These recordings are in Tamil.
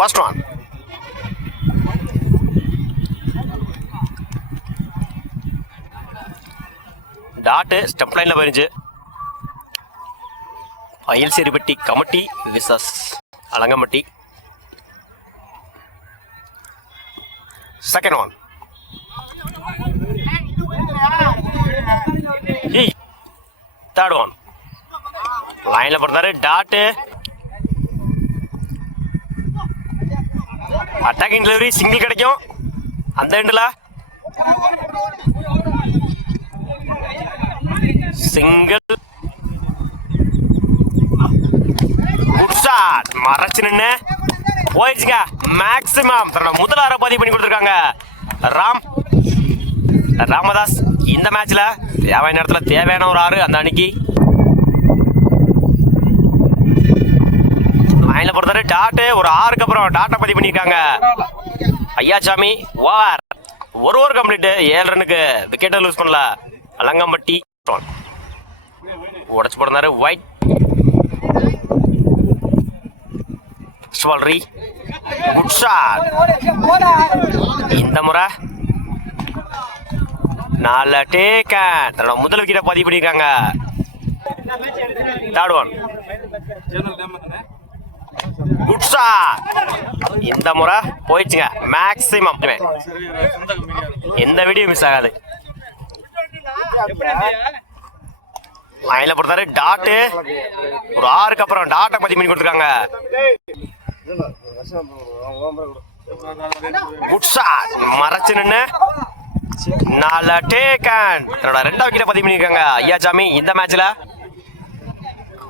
First one. டாட்டு ஸ்டெப் லைனில் போயிருந்துச்சு. Ayalseripatti committee versus Alangampatti. Second one. Third one. லைனில் போடுறாரு டாட்டு. அட்டாக்கிங் டெலிவரி சிங்கிள் கிடைக்கும் அந்த எண்டில். Single good shot. மறைச்சு நின்று போயிடுச்சுங்க. மேக்சிமம் தன்னோட முதல் ஆரை பதிவு பண்ணி கொடுத்துருக்காங்க ராமதாஸ். இந்த மேட்ச்ல தேவையான நேரத்தில் தேவையான ஒரு ஆறு அந்த அணிக்கு. லைன்ல பொறுத்தாரு டாட்டு. ஒரு ஆறுக்கு அப்புறம் டாட்டா பதிவு பண்ணியிருக்காங்க ஐயாசாமி. ஓவர். ஒரு ஓவர் கம்ப்ளீட். 7 ரன்னுக்கு விக்கெட்டை லூஸ் பண்ணல அலங்கம்பட்டி. உடச்சு போடுறாரு ஒயிட். Good shot. இந்த முறை 4 டேக்கன். தன்னோட முதல் விக்கெட்டை பதிவு பண்ணியிருக்காங்க. Third one. Good shot. இந்த முறை போயிடுச்சுங்க. மேக்சிமம் எந்த வீடியோ மிஸ் ஆகாது. லைன்ல போடுறாரு டாட்டு. ஒரு ஆறுக்கு அப்புறம் டாட்டை பதிவு பண்ணி கொடுத்துருக்காங்க. Good shot. மறைச்சு நின்று 4 டேக்கன். தன்னோட 2வது விக்கெட்டை பதிவு பண்ணியிருக்காங்க ஐயாசாமி. இந்த மேட்ச்ல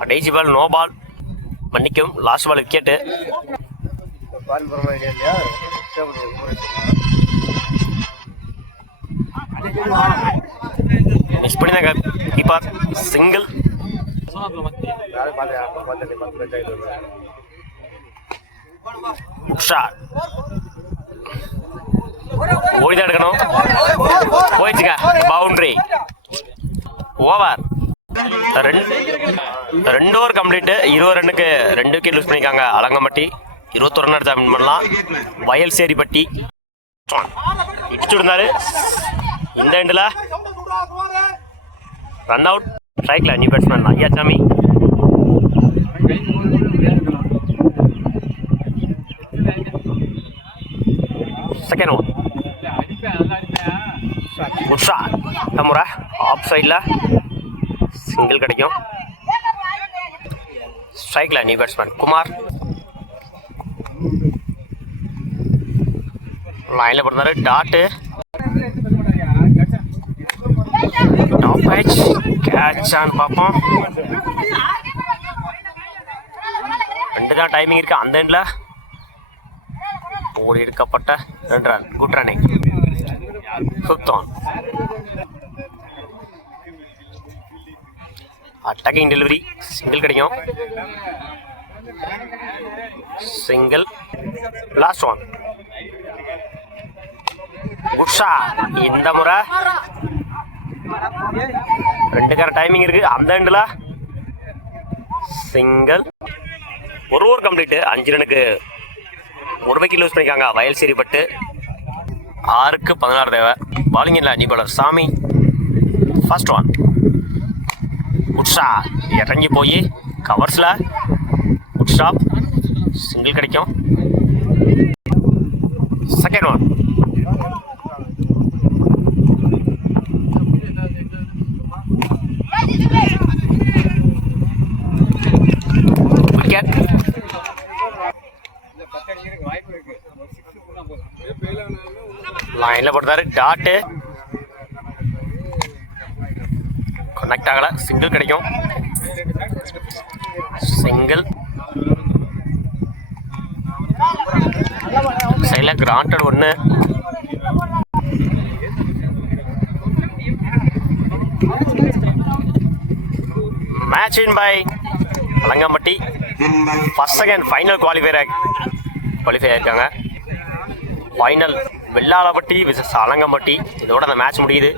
கடைசி பால் நோ பால். மன்னிக்கும், லாஸ்ட் பால் விக்கெட்டு. மிஸ் பண்ணிதாங்க கீப்பர். சிங்கிள். ஷாட். ஓடிதான் எடுக்கணும். போயிடுச்சுங்க. பவுண்டரி. ஓவர். 2 over complete. 20 ரன்னுக்கு 2 விக்கெட் லூஸ் பண்ணியிருக்காங்க அலங்கம்பட்டி. 21 ரன் எடுத்தா வின் பண்ணலாம். வயல்சேரிப்பட்டி இடிச்சு விடுந்தாரு இந்த எண்டில். Run out. ஸ்ட்ரைக்ல new batsman Ayyasamy. Second one. Good shot. இந்த முறை ஆஃப் சைடில் சிங்கிள் கிடைக்கும். ஸ்ட்ரைக்ல நியூ பேட்ஸ்மேன் குமார். லைன்ல போடுறாரு டாட்டு. டாப் பேட்ச் கேட்சான்னு பார்ப்போம். 2 தான் டைமிங் இருக்கு அந்த எண்டில். ஓடி எடுக்கப்பட்ட 2 run. Good running. Fifth one. Attacking delivery single கிடைக்கும். Single. Last one. Good shot. இந்த முறை 2 டைமிங் இருக்கு அந்த எண்டில். சிங்கிள். ஒரு ஓவர் கம்ப்ளீட். 5 ரன்னுக்கு 1 விக்கெட் லூஸ் பண்ணியிருக்காங்க வயல்சேரிப்பட்டு. 6க்கு 16 தேவை. பாலிங் இல்லை new bowler Sami. First one. Good shot. இறங்கி போய் கவர்ஸில் குட் ஸ்டாப். சிங்கிள் கிடைக்கும். Second one. விக்கெட். லைன்ல போடுறாரு டாட்டு. கனெக்ட் ஆகல. சிங்கிள் கிடைக்கும். சிங்கிள். சைடில் granted 1. Match in by Alangampatti. First second final qualify ஆயிருக்காங்க. Final Vellalapatti versus Alangampatti. இதோட அந்த மேட்ச் முடியுது.